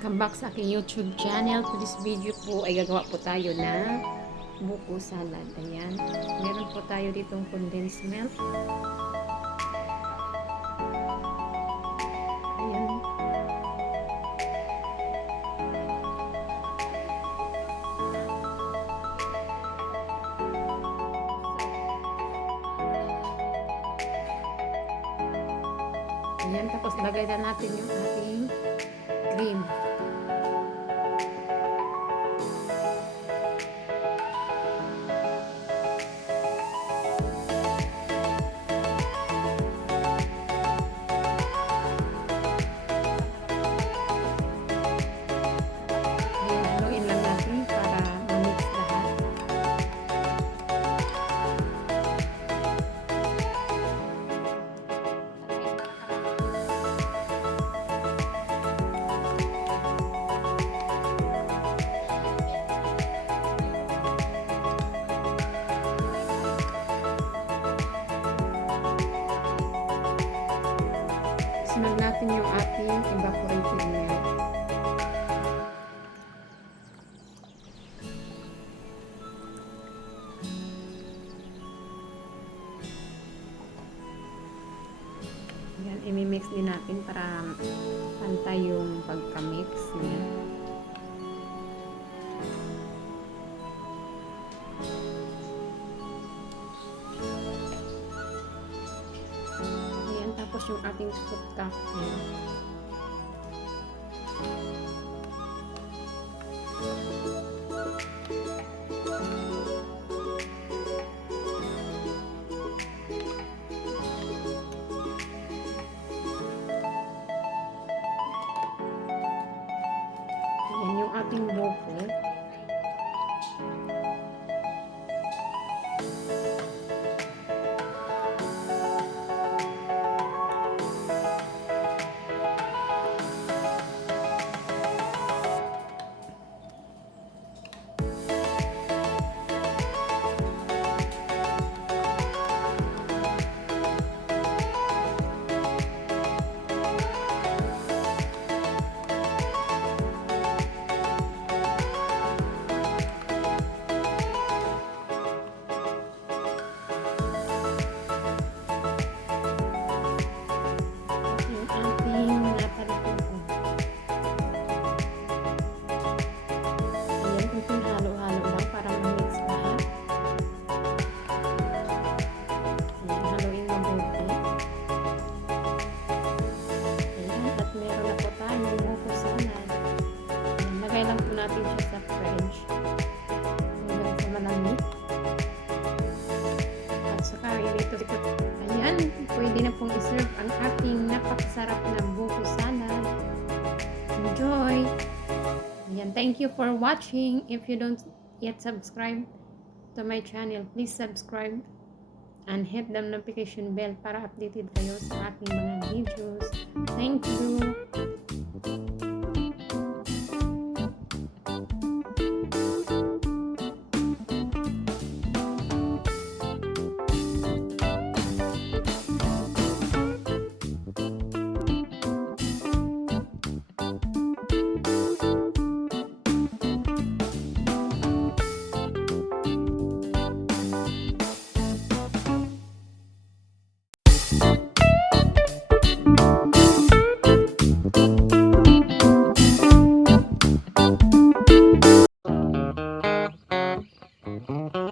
Welcome back sa aking YouTube channel. For this video po ay gagawa po tayo ng buko salad. Ayan. Meron po tayo ditong condensed milk. Ayan. Ayan. Tapos lagay na natin yung ating cream. Haluin lang natin para ma-mix lahat. Sunod natin yung ating evaporated milk. Yan, i-mix din natin para pantay yung pagka-mix niya. Tapos yung ating fruit cocktail. Ayan yung ating buko. Natin siya sa French hanggang sa malamig at saka dito ayan, pwede na pong iserve ang ating napakasarap na buko salad. Enjoy! Ayan, thank you for watching. If you don't yet subscribe to my channel, please subscribe and hit the notification bell para updated kayo sa aking mga videos. Thank you! Mm-hmm.